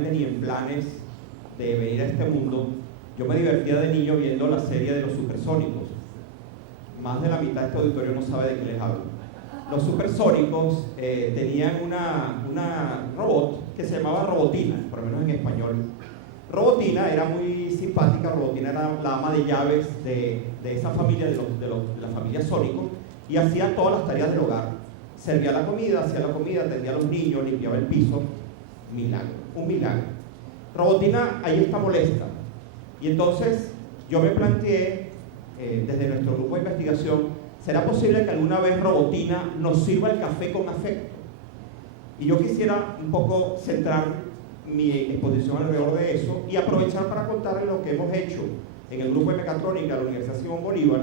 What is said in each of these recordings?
absolutamente ni en planes de venir a este mundo. Yo me divertía de niño viendo la serie de los supersónicos. Más de la mitad de este auditorio no sabe de qué les hablo. Los supersónicos tenían una robot que se llamaba Robotina, por lo menos en español. Robotina era muy simpática. Robotina era la ama de llaves de esa familia, de la familia Sónico, y hacía todas las tareas del hogar. Servía la comida, hacía la comida, atendía a los niños, limpiaba el piso. Milagro, un milagro. Robotina ahí está molesta. Y entonces yo me planteé, desde nuestro grupo de investigación, ¿será posible que alguna vez Robotina nos sirva el café con afecto? Y yo quisiera un poco centrar mi exposición alrededor de eso y aprovechar para contarles lo que hemos hecho en el grupo de mecatrónica de la Universidad Simón Bolívar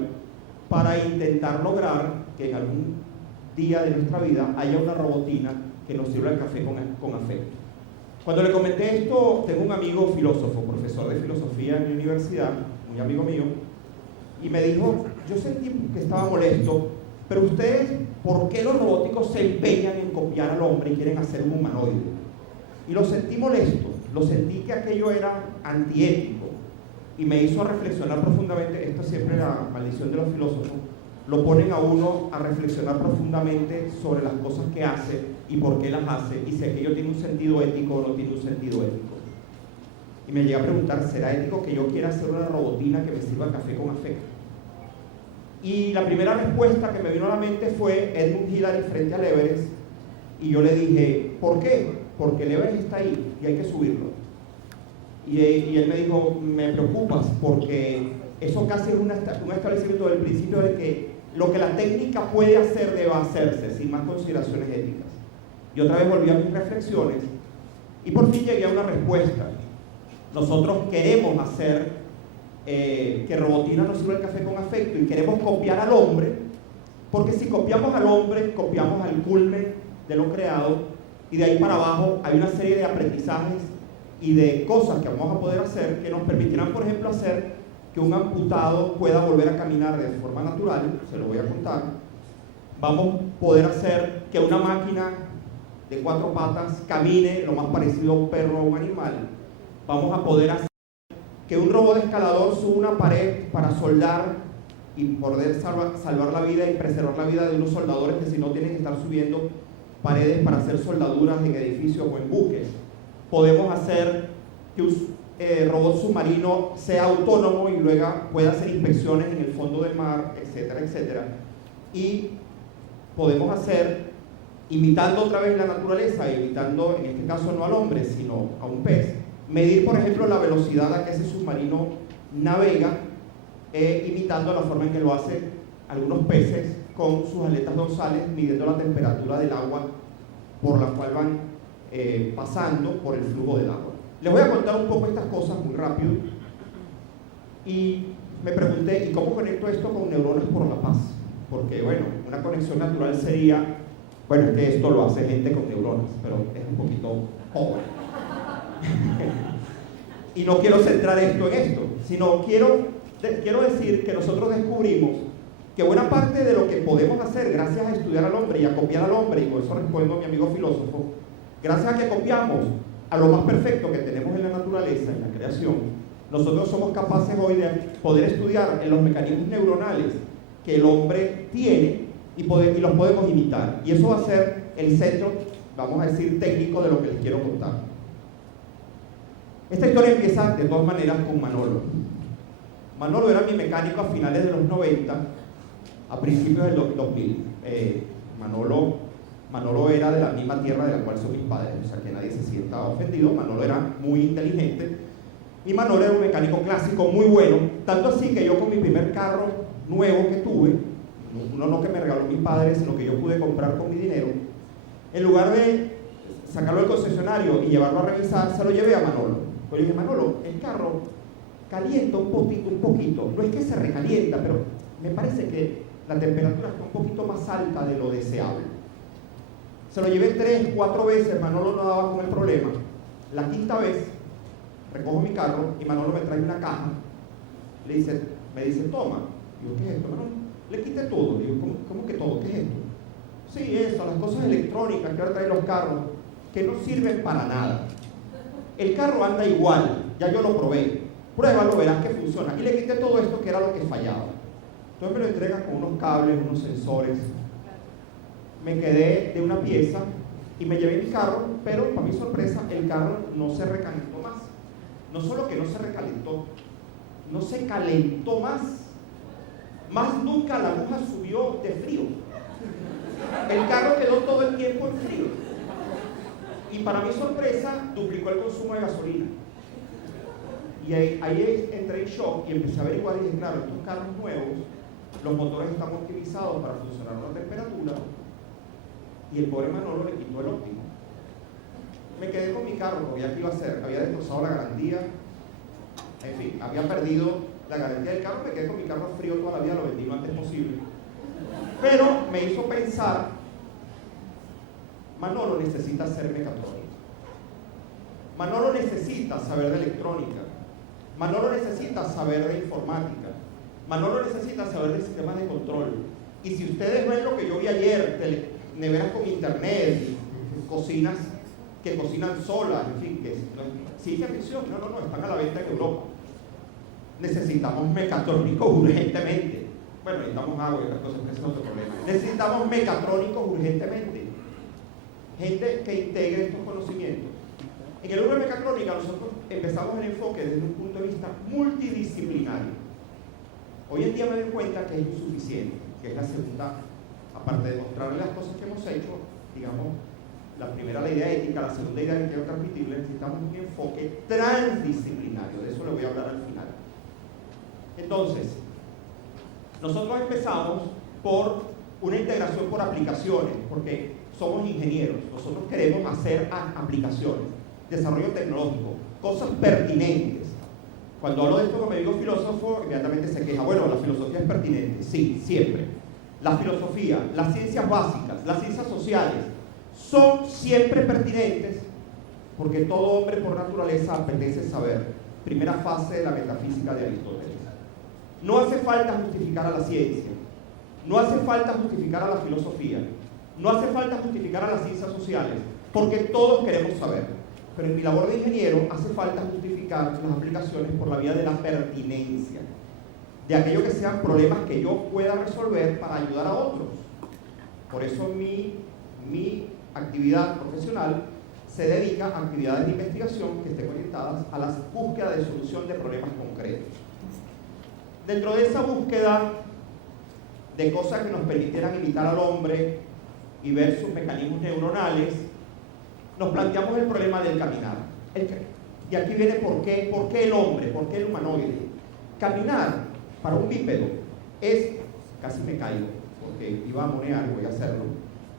para intentar lograr que en algún día de nuestra vida haya una robotina que nos sirva el café con afecto. Cuando le comenté esto, tengo un amigo filósofo, profesor de filosofía en mi universidad, muy amigo mío, y me dijo, yo sentí que estaba molesto, pero ustedes, ¿por qué los robóticos se empeñan en copiar al hombre y quieren hacer un humanoide? Y lo sentí molesto, lo sentí que aquello era antiético, y me hizo reflexionar profundamente. Esto es siempre la maldición de los filósofos, lo ponen a uno a reflexionar profundamente sobre las cosas que hace y por qué las hace, y si aquello tiene un sentido ético o no tiene un sentido ético. Y me llegué a preguntar, ¿será ético que yo quiera hacer una robotina que me sirva café con afecto? Y la primera respuesta que me vino a la mente fue Edmund Hillary frente al Everest, y yo le dije, ¿por qué? Porque el Everest está ahí y hay que subirlo. Y él me dijo, me preocupas porque eso casi es un establecimiento del principio de que lo que la técnica puede hacer debe hacerse, sin más consideraciones éticas. Y otra vez volví a mis reflexiones y por fin llegué a una respuesta. Nosotros queremos hacer que Robotina nos sirva el café con afecto y queremos copiar al hombre, porque si copiamos al hombre, copiamos al culmen de lo creado, y de ahí para abajo hay una serie de aprendizajes y de cosas que vamos a poder hacer que nos permitirán, por ejemplo, hacer que un amputado pueda volver a caminar de forma natural. Se lo voy a contar. Vamos a poder hacer que una máquina de 4 patas camine lo más parecido a un perro o a un animal. Vamos a poder hacer que un robot escalador suba una pared para soldar y poder salvar la vida y preservar la vida de unos soldadores que si no tienen que estar subiendo paredes para hacer soldaduras en edificios o en buques. Podemos hacer que un robot submarino sea autónomo y luego pueda hacer inspecciones en el fondo del mar, etcétera, etcétera. Y podemos hacer, imitando otra vez la naturaleza, imitando en este caso no al hombre, sino a un pez, medir, por ejemplo, la velocidad a que ese submarino navega, imitando la forma en que lo hacen algunos peces con sus aletas dorsales, midiendo la temperatura del agua por la cual van pasando por el flujo del agua. Les voy a contar un poco estas cosas muy rápido. Y me pregunté, ¿y cómo conecto esto con Neuronas por la Paz? Porque, bueno, una conexión natural sería, bueno, es que esto lo hace gente con neuronas, pero es un poquito pobre. Y no quiero centrar esto en esto, sino quiero decir que nosotros descubrimos que buena parte de lo que podemos hacer gracias a estudiar al hombre y a copiar al hombre, y por eso respondo a mi amigo filósofo, gracias a que copiamos a lo más perfecto que tenemos en la naturaleza, en la creación, nosotros somos capaces hoy de poder estudiar en los mecanismos neuronales que el hombre tiene y los podemos imitar. Y eso va a ser el centro, vamos a decir, técnico de lo que les quiero contar. Esta historia empieza de todas maneras con Manolo. Manolo era mi mecánico a finales de los 90, a principios del 2000. Manolo era de la misma tierra de la cual son mis padres, o sea que nadie se sienta ofendido. Manolo era muy inteligente y Manolo era un mecánico clásico muy bueno, tanto así que yo con mi primer carro nuevo que tuve, uno no que me regaló mi padre, sino que yo pude comprar con mi dinero, en lugar de sacarlo del concesionario y llevarlo a revisar, se lo llevé a Manolo. Yo dije, Manolo, el carro calienta un poquito, no es que se recalienta, pero me parece que la temperatura está un poquito más alta de lo deseable. Se lo llevé 3, 4 veces, Manolo no daba con el problema. La 5ª vez, recojo mi carro y Manolo me trae una caja, me dice, toma. Digo, ¿qué es esto, Manolo? Le quité todo. Digo, ¿cómo que todo? ¿Qué es esto? Sí, eso, las cosas electrónicas que ahora traen los carros, que no sirven para nada. el carro anda igual, ya yo lo probé, pruébalo, verás que funciona. Y le quité todo esto que era lo que fallaba. Entonces me lo entregan con unos cables, unos sensores. Me quedé de una pieza y me llevé mi carro, pero para mi sorpresa el carro no se recalentó más. No solo que no se recalentó, no se calentó más. Más nunca la aguja subió de frío. El carro quedó todo el tiempo en frío. Y para mi sorpresa, duplicó el consumo de gasolina. Y ahí entré en shock y empecé a averiguar y dije, claro, estos carros nuevos, los motores están optimizados para funcionar a una temperatura, y el pobre Manolo le quitó el óptimo. Me quedé con mi carro, porque ya que iba a hacer, había destrozado la garantía, en fin, había perdido la garantía del carro, me quedé con mi carro frío toda la vida, lo vendí lo antes posible. Pero me hizo pensar, Manolo necesita ser mecatrónico. Manolo necesita saber de electrónica. Manolo necesita saber de informática. Manolo necesita saber de sistemas de control. Y si ustedes ven lo que yo vi ayer, neveras con internet, cocinas que cocinan solas, en fin, que ciencia ficción, no, están a la venta en Europa. Necesitamos mecatrónicos urgentemente. Bueno, necesitamos agua y otras cosas, que ese es otro problema. Necesitamos mecatrónicos urgentemente. Gente que integre estos conocimientos. En el rubro de mecatrónica nosotros empezamos el enfoque desde un punto de vista multidisciplinario. Hoy en día me doy cuenta que es insuficiente, que es la segunda, aparte de mostrarle las cosas que hemos hecho, digamos, la primera la idea ética, la segunda idea que quiero transmitirle, necesitamos un enfoque transdisciplinario, de eso le voy a hablar al final. Entonces, nosotros empezamos por una integración por aplicaciones, porque somos ingenieros, nosotros queremos hacer aplicaciones, desarrollo tecnológico, cosas pertinentes. Cuando hablo de esto como me digo filósofo, inmediatamente se queja, bueno, la filosofía es pertinente, sí, siempre. La filosofía, las ciencias básicas, las ciencias sociales, son siempre pertinentes porque todo hombre por naturaleza apetece saber. Primera fase de la metafísica de Aristóteles. No hace falta justificar a la ciencia, no hace falta justificar a la filosofía, no hace falta justificar a las ciencias sociales, porque todos queremos saber. Pero en mi labor de ingeniero hace falta justificar las aplicaciones por la vía de la pertinencia, de aquello que sean problemas que yo pueda resolver para ayudar a otros. Por eso mi actividad profesional se dedica a actividades de investigación que estén orientadas a la búsqueda de solución de problemas concretos. Dentro de esa búsqueda de cosas que nos permitieran imitar al hombre y ver sus mecanismos neuronales, nos planteamos el problema del caminar. Y aquí viene por qué el hombre, por qué el humanoide. Caminar para un bípedo es, casi me caigo, porque iba a monear y voy a hacerlo.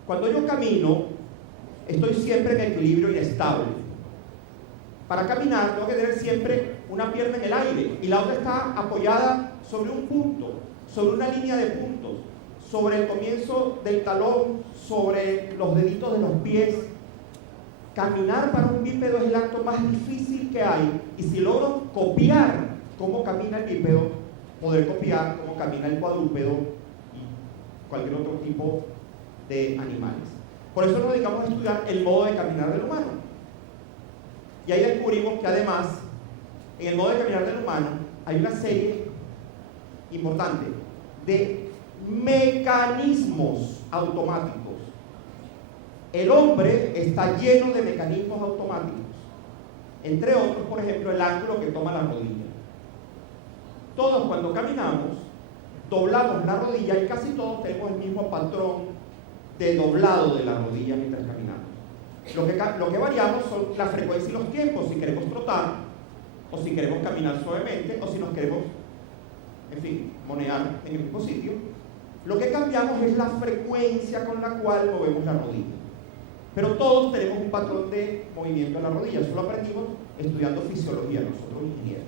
Cuando yo camino, estoy siempre en equilibrio inestable. Para caminar tengo que tener siempre una pierna en el aire y la otra está apoyada sobre un punto, sobre una línea de puntos, sobre el comienzo del talón, sobre los deditos de los pies. Caminar para un bípedo es el acto más difícil que hay, y si logro copiar cómo camina el bípedo, poder copiar cómo camina el cuadrúpedo y cualquier otro tipo de animales. Por eso nos dedicamos a estudiar el modo de caminar del humano. Y ahí descubrimos que además, en el modo de caminar del humano, hay una serie importante de mecanismos automáticos. El hombre está lleno de mecanismos automáticos, entre otros, por ejemplo, el ángulo que toma la rodilla. Todos cuando caminamos, doblamos la rodilla y casi todos tenemos el mismo patrón de doblado de la rodilla mientras caminamos. Lo que variamos son la frecuencia y los tiempos, si queremos trotar, o si queremos caminar suavemente, o si nos queremos, en fin, monear en el mismo sitio. Lo que cambiamos es la frecuencia con la cual movemos la rodilla. Pero todos tenemos un patrón de movimiento en la rodilla. Eso lo aprendimos estudiando fisiología, nosotros ingenieros.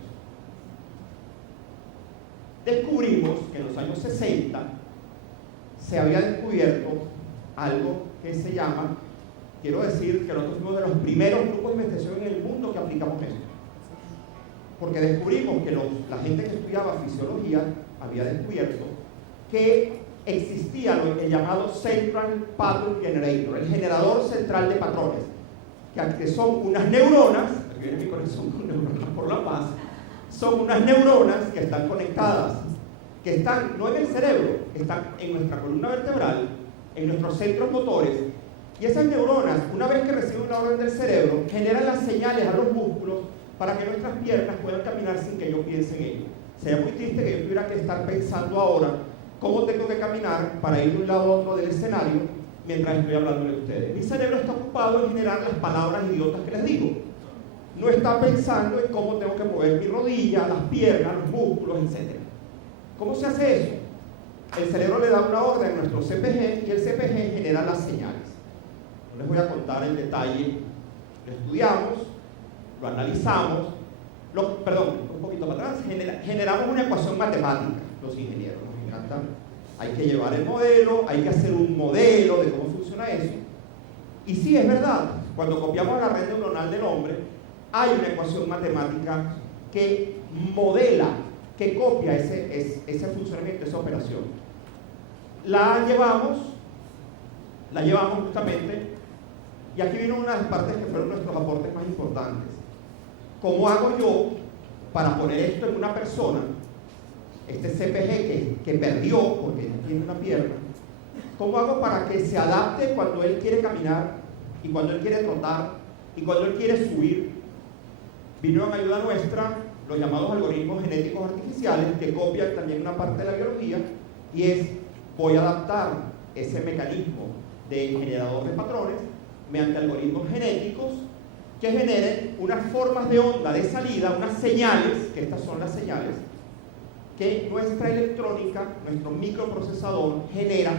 Descubrimos que en los años 60 se había descubierto algo que se llama, quiero decir que nosotros fuimos de los primeros grupos de investigación en el mundo que aplicamos esto. Porque descubrimos que la gente que estudiaba fisiología había descubierto que existía el llamado Central Pattern Generator, el generador central de patrones, que son unas neuronas, aquí viene mi conexión con Neuronas por la Paz, son unas neuronas que están conectadas, que están no en el cerebro, están en nuestra columna vertebral, en nuestros centros motores, y esas neuronas, una vez que reciben una orden del cerebro, generan las señales a los músculos para que nuestras piernas puedan caminar sin que yo piense en ello. Sería muy triste que yo tuviera que estar pensando ahora cómo tengo que caminar para ir de un lado a otro del escenario mientras estoy hablando de ustedes. Mi cerebro está ocupado en generar las palabras idiotas que les digo. No está pensando en cómo tengo que mover mi rodilla, las piernas, los músculos, etc. ¿Cómo se hace eso? El cerebro le da una orden a nuestro CPG y el CPG genera las señales. No les voy a contar el detalle. Lo estudiamos, lo analizamos, un poquito para atrás, generamos una ecuación matemática, los ingenieros, nos encanta. Hay que llevar el modelo, hay que hacer un modelo de cómo funciona eso. Y sí, es verdad, cuando copiamos la red neuronal del hombre, hay una ecuación matemática que modela, que copia ese funcionamiento, esa operación. La llevamos justamente, y aquí viene una de las partes que fueron nuestros aportes más importantes. ¿Cómo hago yo para poner esto en una persona, este CPG que perdió porque no tiene una pierna? ¿Cómo hago para que se adapte cuando él quiere caminar y cuando él quiere trotar y cuando él quiere subir? Vino en ayuda nuestra los llamados algoritmos genéticos artificiales, que copian también una parte de la biología, y es: voy a adaptar ese mecanismo de generador de patrones mediante algoritmos genéticos que generen unas formas de onda de salida, unas señales, que estas son las señales que nuestra electrónica, nuestro microprocesador genera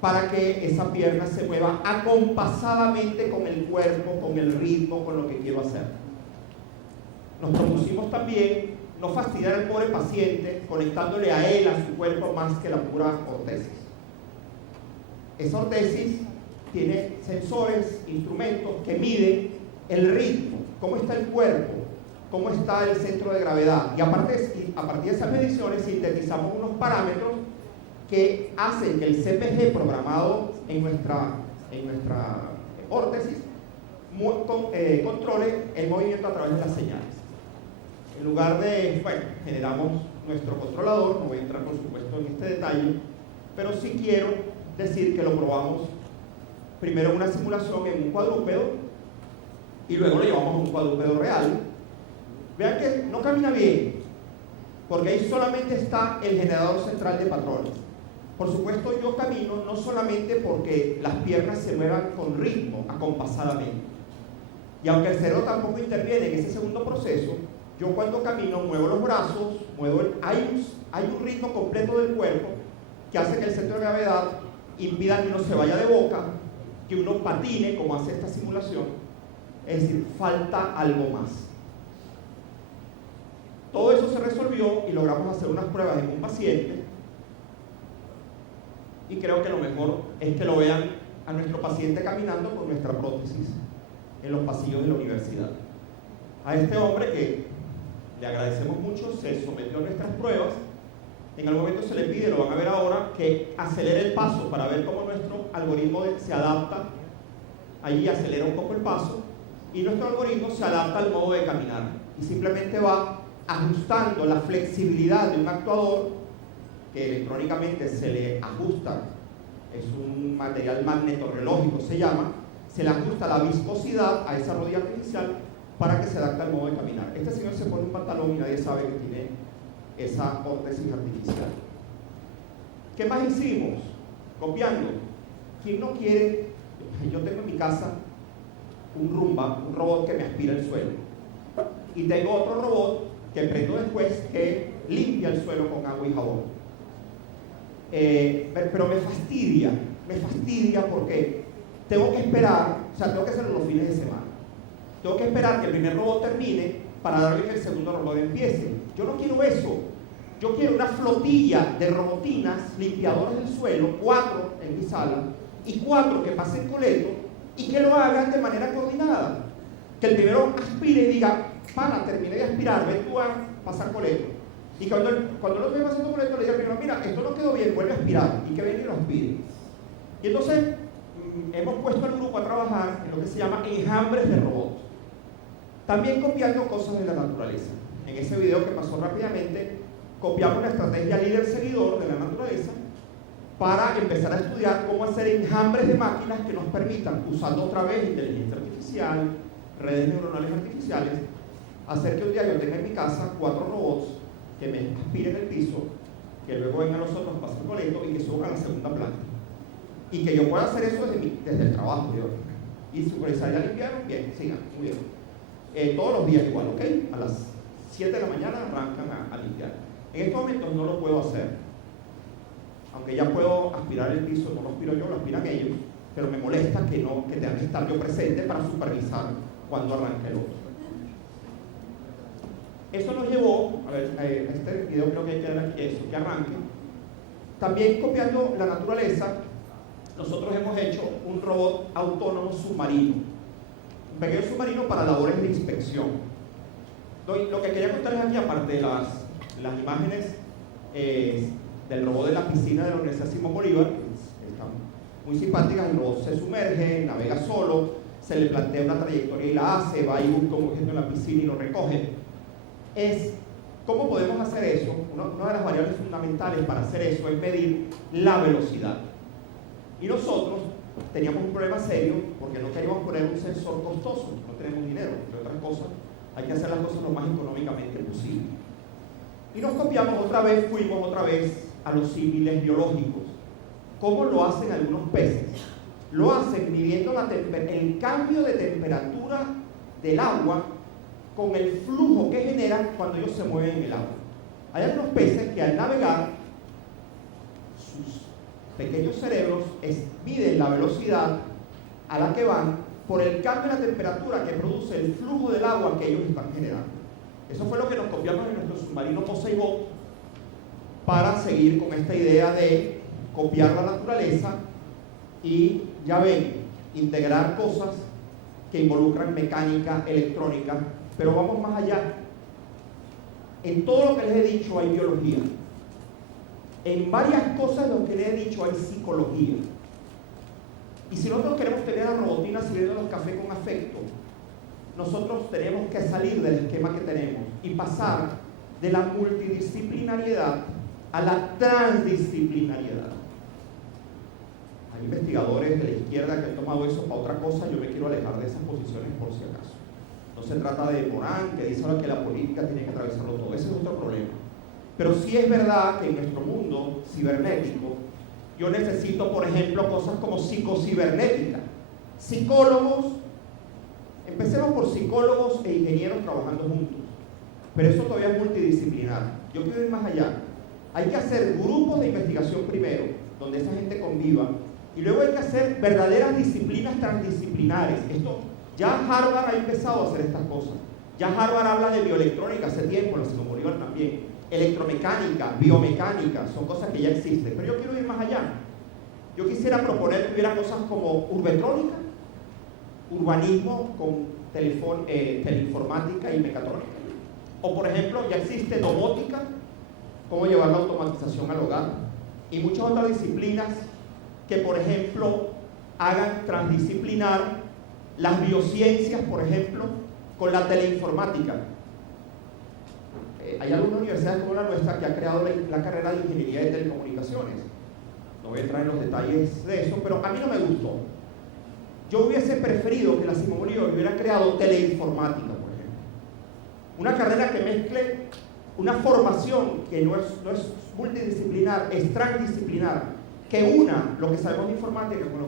para que esa pierna se mueva acompasadamente con el cuerpo, con el ritmo, con lo que quiero hacer. Nos propusimos también no fastidiar al pobre paciente conectándole a él, a su cuerpo, más que la pura ortesis. Esa ortesis tiene sensores, instrumentos que miden el ritmo, cómo está el cuerpo, cómo está el centro de gravedad. Y a partir de esas mediciones sintetizamos unos parámetros que hacen que el CPG programado en nuestra órtesis controle el movimiento a través de las señales. En lugar de, generamos nuestro controlador, no voy a entrar por supuesto en este detalle, pero sí quiero decir que lo probamos primero en una simulación en un cuadrúpedo y luego lo llevamos a un cuadrúpedo real. Vean que no camina bien, porque ahí solamente está el generador central de patrones. Por supuesto, yo camino no solamente porque las piernas se muevan con ritmo, acompasadamente. Y aunque el cerebro tampoco interviene en ese segundo proceso, yo cuando camino muevo los brazos, hay un ritmo completo del cuerpo que hace que el centro de gravedad impida que uno se vaya de boca, que uno patine, como hace esta simulación. Es decir, falta algo más. Todo eso se resolvió y logramos hacer unas pruebas en un paciente, y creo que lo mejor es que lo vean a nuestro paciente caminando con nuestra prótesis en los pasillos de la universidad. A este hombre, que le agradecemos mucho, se sometió a nuestras pruebas. En algún momento se le pide, lo van a ver ahora, que acelere el paso para ver cómo nuestro algoritmo se adapta. Allí acelera un poco el paso y nuestro algoritmo se adapta al modo de caminar y simplemente va ajustando la flexibilidad de un actuador que electrónicamente se le ajusta. Es un material magnetorreológico, se llama. Se le ajusta la viscosidad a esa rodilla artificial para que se adapte al modo de caminar. Este señor se pone un pantalón y nadie sabe que tiene esa órtesis artificial. ¿Qué más hicimos? Copiando. ¿Quién no quiere? Yo tengo en mi casa un Roomba, un robot que me aspira el suelo. Y tengo otro robot que prendo después que limpia el suelo con agua y jabón. Pero me fastidia porque tengo que esperar, tengo que hacerlo los fines de semana. Tengo que esperar que el primer robot termine para darle que el segundo robot empiece. Yo no quiero eso. Yo quiero una flotilla de robotinas, limpiadores del suelo, 4 en mi sala, y 4 que pasen coleto y que lo hagan de manera coordinada. Que el primero aspire y diga: pana, terminé de aspirar, ven tú a pasar coleto. Y cuando lo estoy pasando coleto, le diga al primero: mira, esto no quedó bien, vuelve a aspirar, y que venga y lo aspire. Y entonces hemos puesto al grupo a trabajar en lo que se llama enjambres de robots. También copiando cosas de la naturaleza. En ese video que pasó rápidamente, copiamos la estrategia líder-seguidor de la naturaleza para empezar a estudiar cómo hacer enjambres de máquinas que nos permitan, usando otra vez inteligencia artificial, redes neuronales artificiales, hacer que un día yo tenga en mi casa 4 robots que me aspiren el piso, que luego vengan los otros, pasen el boleto y que suban a la segunda planta. Y que yo pueda hacer eso desde el trabajo, y supervisar ya limpiaron, bien, sigan, muy bien. Todos los días igual, ¿ok? A las 7 de la mañana arrancan a limpiar. En estos momentos no lo puedo hacer, aunque ya puedo aspirar el piso, no lo aspiro yo, lo aspiran ellos, pero me molesta que tenga que estar yo presente para supervisar cuando arranque el otro. Eso nos llevó, a ver, este video creo que hay que dar aquí eso, que arranque. También copiando la naturaleza, nosotros hemos hecho un robot autónomo submarino, un pequeño submarino para labores de inspección. Lo que quería contarles aquí, aparte de las imágenes del robot de la piscina de la Universidad Simón Bolívar, que están muy simpáticas, el robot se sumerge, navega solo, se le plantea una trayectoria y la hace, va y busca un objeto en la piscina y lo recoge. Es cómo podemos hacer eso. Una de las variables fundamentales para hacer eso es medir la velocidad. Y nosotros teníamos un problema serio porque no queríamos poner un sensor costoso, no tenemos dinero, entre otras cosas, hay que hacer las cosas lo más económicamente posible. Y nos copiamos otra vez, fuimos otra vez a los símiles biológicos. ¿Cómo lo hacen algunos peces? Lo hacen midiendo el cambio de temperatura del agua con el flujo que generan cuando ellos se mueven en el agua. Hay algunos peces que al navegar, sus pequeños cerebros miden la velocidad a la que van por el cambio de la temperatura que produce el flujo del agua que ellos están generando. Eso fue lo que nos copiamos en nuestro submarino Poseidon para seguir con esta idea de copiar la naturaleza y, ya ven, integrar cosas que involucran mecánica, electrónica, pero vamos más allá. En todo lo que les he dicho hay biología. En varias cosas de lo que les he dicho hay psicología. Y si nosotros queremos tener a robotina sirviendo los cafés con afecto, nosotros tenemos que salir del esquema que tenemos y pasar de la multidisciplinariedad a la transdisciplinariedad. Hay investigadores de la izquierda que han tomado eso para otra cosa. Yo me quiero alejar de esas posiciones por si acaso. No se trata de Morán, que dice ahora que la política tiene que atravesarlo todo. Ese es otro problema. Pero sí es verdad que en nuestro mundo cibernético, yo necesito, por ejemplo, cosas como psicocibernética. Psicólogos, empecemos por psicólogos e ingenieros trabajando juntos. Pero eso todavía es multidisciplinar. Yo quiero ir más allá. Hay que hacer grupos de investigación primero, donde esa gente conviva, y luego hay que hacer verdaderas disciplinas transdisciplinares. Ya Harvard ha empezado a hacer estas cosas. Ya Harvard habla de bioelectrónica hace tiempo, la Simón Bolívar también. Electromecánica, biomecánica, son cosas que ya existen. Pero yo quiero ir más allá. Yo quisiera proponer que hubiera cosas como urbetrónica, urbanismo con teleinformática y mecatrónica. O por ejemplo, ya existe domótica, cómo llevar la automatización al hogar. Y muchas otras disciplinas que, por ejemplo, hagan transdisciplinar las biociencias, por ejemplo, con la teleinformática. Hay algunas universidades como la nuestra que ha creado la carrera de Ingeniería de Telecomunicaciones. No voy a entrar en los detalles de eso, pero a mí no me gustó. Yo hubiese preferido que la Simón Bolívar hubiera creado teleinformática, por ejemplo. Una carrera que mezcle una formación que no es multidisciplinar, es transdisciplinar, que una lo que sabemos de informática con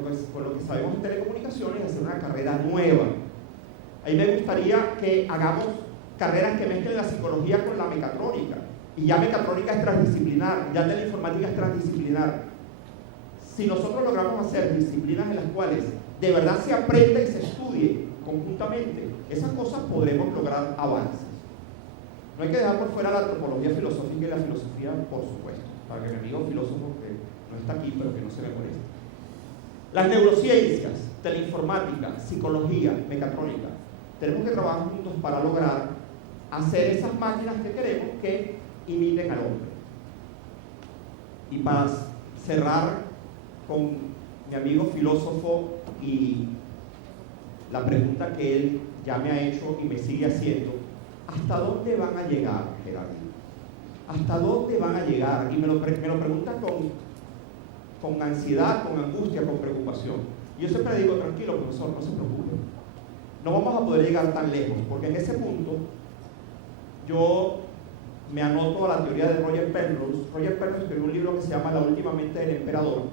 lo que sabemos de telecomunicaciones y hacer una carrera nueva. A mí me gustaría que hagamos carreras que mezclen la psicología con la mecatrónica. Y ya mecatrónica es transdisciplinar, ya teleinformática es transdisciplinar. Si nosotros logramos hacer disciplinas en las cuales de verdad se aprenda y se estudie conjuntamente, esas cosas podremos lograr avances. No hay que dejar por fuera la antropología filosófica y la filosofía, por supuesto, para que mi amigo filósofo, que no está aquí, pero que no se me moleste. Las neurociencias, teleinformática, psicología, mecatrónica, tenemos que trabajar juntos para lograr hacer esas máquinas que queremos que imiten al hombre. Y para cerrar con mi amigo filósofo y la pregunta que él ya me ha hecho y me sigue haciendo. ¿Hasta dónde van a llegar, Gerardo? ¿Hasta dónde van a llegar? Y me lo preguntan con ansiedad, con angustia, con preocupación. Y yo siempre digo, tranquilo, profesor, no se preocupe. No vamos a poder llegar tan lejos, porque en ese punto yo me anoto a la teoría de Roger Penrose. Roger Penrose escribió un libro que se llama La última mente del emperador,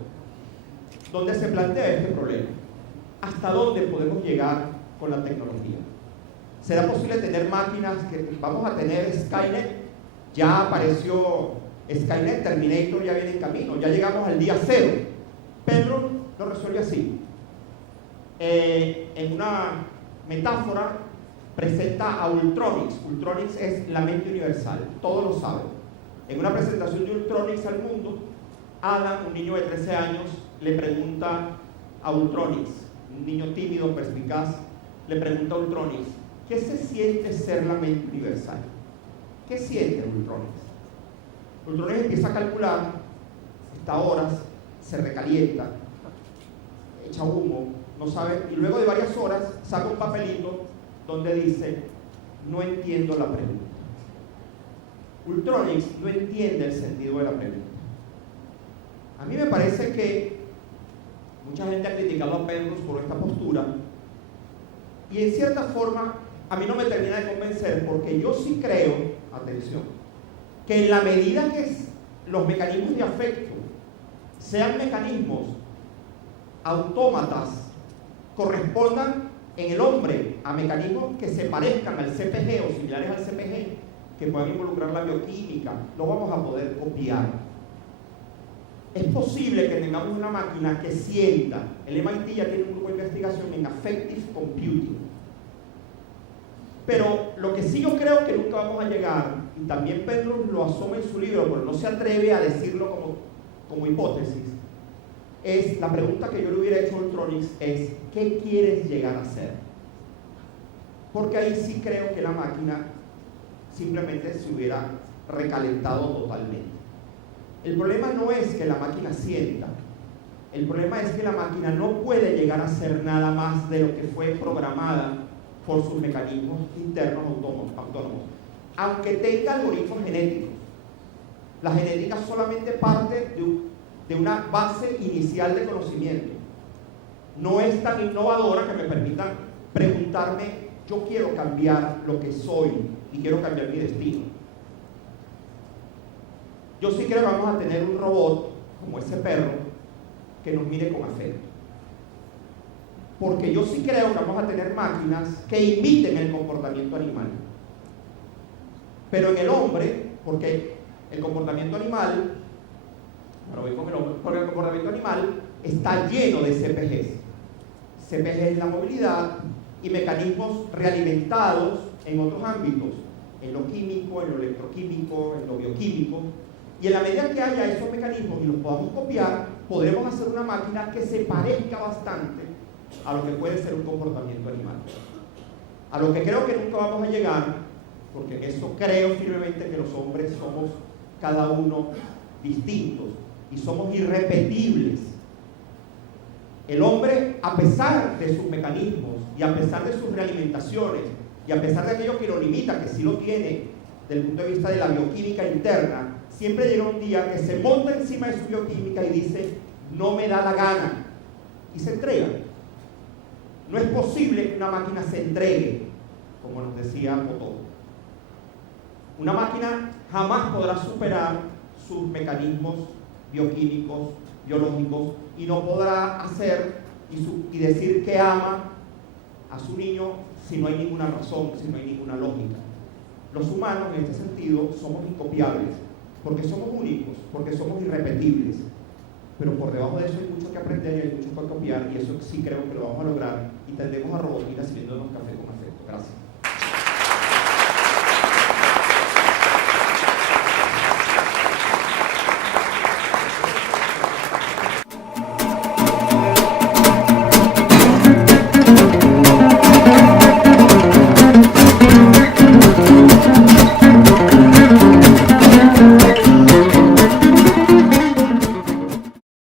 donde se plantea este problema. ¿Hasta dónde podemos llegar con la tecnología? ¿Será posible tener máquinas que vamos a tener Skynet? Ya apareció Skynet, Terminator ya viene en camino, ya llegamos al día cero. Penrose lo resuelve así. En una metáfora presenta a Ultronix. Ultronix es la mente universal, todos lo saben. En una presentación de Ultronix al mundo, Adam, un niño de 13 años, le pregunta a Ultronix, un niño tímido, perspicaz, le pregunta a Ultronix, ¿qué se siente ser la mente universal? ¿Qué siente Ultronix? Ultronix empieza a calcular, está a horas, se recalienta, echa humo, no sabe, y luego de varias horas saca un papelito donde dice, no entiendo la pregunta. Ultronix no entiende el sentido de la pregunta. A mí me parece que mucha gente ha criticado a Penrose por esta postura, y en cierta forma a mí no me termina de convencer, porque yo sí creo, atención, que en la medida que los mecanismos de afecto sean mecanismos autómatas, correspondan en el hombre a mecanismos que se parezcan al CPG o similares al CPG, que puedan involucrar la bioquímica, lo vamos a poder copiar. Es posible que tengamos una máquina que sienta. El MIT ya tiene un grupo de investigación en Affective Computing. Pero lo que sí yo creo que nunca vamos a llegar, y también Penrose lo asoma en su libro, pero no se atreve a decirlo como hipótesis, es la pregunta que yo le hubiera hecho a Ultronix es, ¿qué quieres llegar a ser? Porque ahí sí creo que la máquina simplemente se hubiera recalentado totalmente. El problema no es que la máquina sienta, el problema es que la máquina no puede llegar a ser nada más de lo que fue programada por sus mecanismos internos autónomos, aunque tenga algoritmos genéticos. La genética solamente parte de una base inicial de conocimiento. No es tan innovadora que me permita preguntarme, yo quiero cambiar lo que soy y quiero cambiar mi destino. Yo sí creo que vamos a tener un robot, como ese perro, que nos mire con afecto. Porque yo sí creo que vamos a tener máquinas que imiten el comportamiento animal. Pero en el hombre, porque el comportamiento animal, ahora voy con el hombre, porque el comportamiento animal está lleno de CPGs. CPG es la movilidad y mecanismos realimentados en otros ámbitos, en lo químico, en lo electroquímico, en lo bioquímico. Y en la medida que haya esos mecanismos y los podamos copiar, podremos hacer una máquina que se parezca bastante a lo que puede ser un comportamiento animal. A lo que creo que nunca vamos a llegar, porque en eso creo firmemente que los hombres somos cada uno distintos y somos irrepetibles. El hombre, a pesar de sus mecanismos y a pesar de sus realimentaciones y a pesar de aquello que lo limita, que sí lo tiene desde el punto de vista de la bioquímica interna, siempre llega un día que se monta encima de su bioquímica y dice, no me da la gana, y se entrega. No es posible que una máquina se entregue, como nos decía Potó. Una máquina jamás podrá superar sus mecanismos bioquímicos, biológicos, y no podrá hacer y decir que ama a su niño si no hay ninguna razón, si no hay ninguna lógica. Los humanos, en este sentido, somos incopiables, porque somos únicos, porque somos irrepetibles. Pero por debajo de eso hay mucho que aprender y hay mucho que copiar, y eso sí creo que lo vamos a lograr, y tendremos a robotina sirviéndonos café con afecto. Gracias.